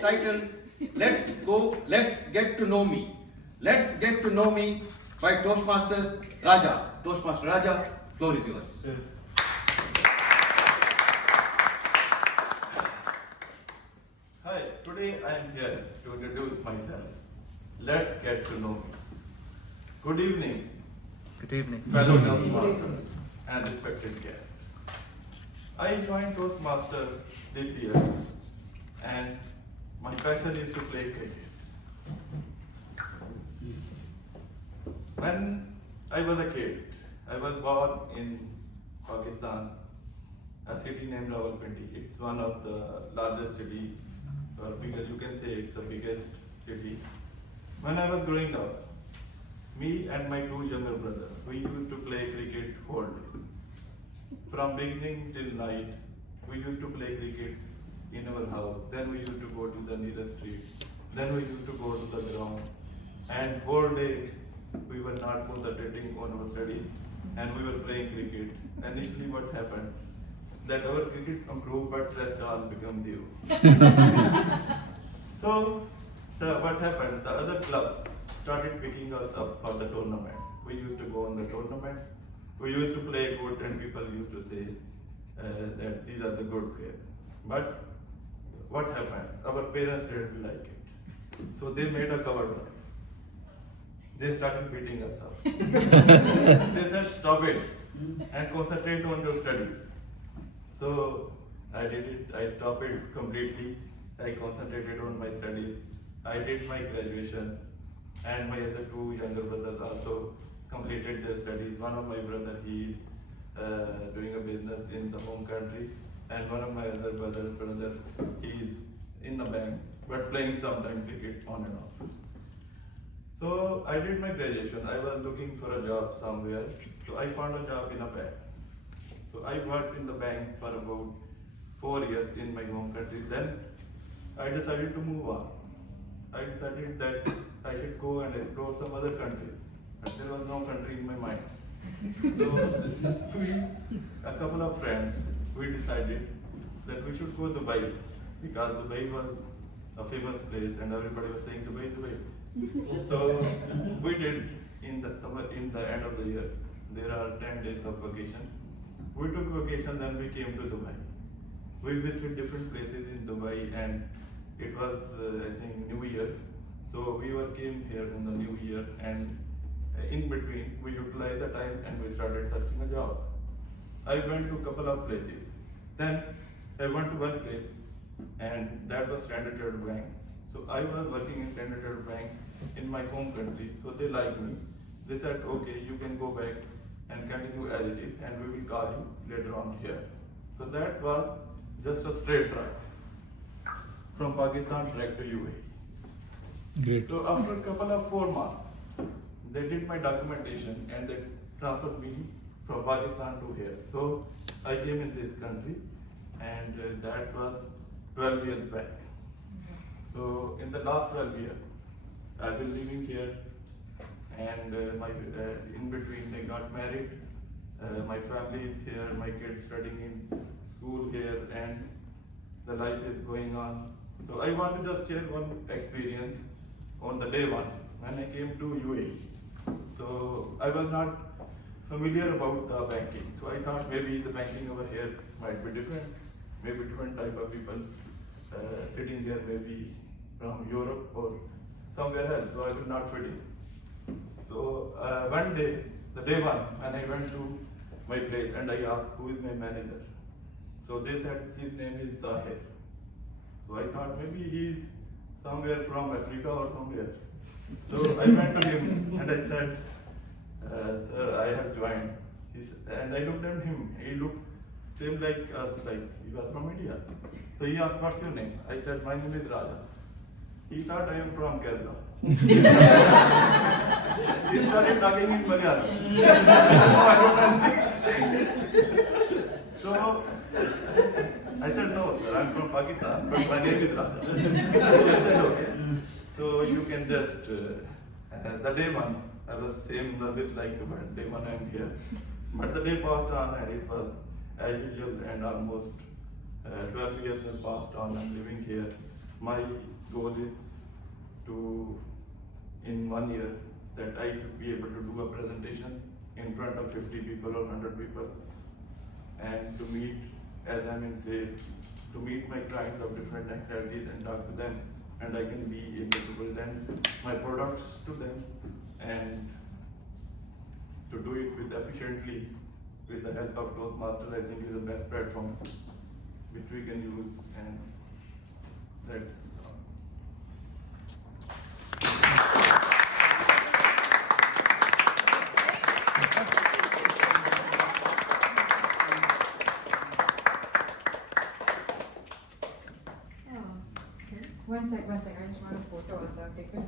titled Let's Get to Know Me. Let's Get to Know Me by Toastmaster Raja. Toastmaster Raja, floor is yours. Hi, today I am here to introduce myself. Let's get to know me. Good evening, Good evening. fellow Toastmasters and respected guests. I joined Toastmaster this year and my passion is to play cricket. When I was a kid, I was born in Pakistan, a city named Rawalpindi. It's one of the largest city, or bigger, you can say it's the biggest city. When I was growing up, me and my two younger brothers, we used to play cricket whole day. From beginning till night, we used to play cricket in our house. Then we used to go to the nearest street. Then we used to go to the ground. And whole day, we were not concentrating on our studies and we were playing cricket. Initially what happened, that our cricket improved but rest all become zero. So what happened, the other clubs started picking us up for the tournament. We used to go on the tournament. We used to play good and people used to say that these are the good players. But what happened, our parents didn't like it. So they made a cover drive. They started beating us up. They said, stop it and concentrate on your studies. So I did it, I stopped it completely. I concentrated on my studies. I did my graduation and my other two younger brothers also completed their studies. One of my brothers, he is doing a business in the home country and one of my other brother, he is in the bank but playing sometime cricket on and off. So I did my graduation. I was looking for a job somewhere. So I found a job in a bank. So I worked in the bank for about 4 years in my home country. Then I decided to move on. I decided that I should go and explore some other countries. But there was no country in my mind. So a couple of friends, we decided that we should go to Dubai because Dubai was a famous place and everybody was saying Dubai, Dubai. So we did in the summer, in the end of the year. There are 10 days of vacation. We took vacation, then we came to Dubai. We visited different places in Dubai, and it was I think New Year. So we came here in the New Year, and in between we utilized the time and we started searching a job. I went to a couple of places. Then I went to one place, and that was Standard Chartered Bank. So I was working in Standard Chartered Bank in my home country, so they liked me. They said, okay, you can go back and continue as it is, and we will call you later on here. So that was just a straight drive from Pakistan direct to UAE. Great. So after a couple of 4 months, they did my documentation and they transferred me from Pakistan to here. So I came in this country, and that was 12 years back. So in the last 12 years, I've been living here, and in between they got married. My family is here, my kids studying in school here, and the life is going on. So I want to just share one experience on the day one when I came to UAE. So I was not familiar about the banking. So I thought maybe the banking over here might be different, maybe different type of people sitting there, maybe from Europe or somewhere else, so I will not fit in. So one day, the day one, when I went to my place and I asked who is my manager. So they said his name is Zahir. So I thought maybe he's somewhere from Africa or somewhere. So I went to him and I said, sir, I have joined. And I looked at him, he looked same like us, like he was from India. So he asked, what's your name? I said, my name is Raja. He thought I am from Kerala. He started talking in Malayalam. So I said, no, sir, I'm from Pakistan, but my name is Raja. So I said, okay. So you can just, the day one, I was same nervous like, but day one I'm here. But the day passed on and it was as usual, and almost 12 years have passed on. I'm living here. my goal is to, in 1 year, that I should be able to do a presentation in front of 50 people or 100 people, and to meet, as I'm in sales, to meet my clients of different nationalities and talk to them, and I can be able to present my products to them, and to do it with efficiently with the help of Toastmasters, I think is the best platform which we can use, and that's One sec, I just want a photo also, I've taken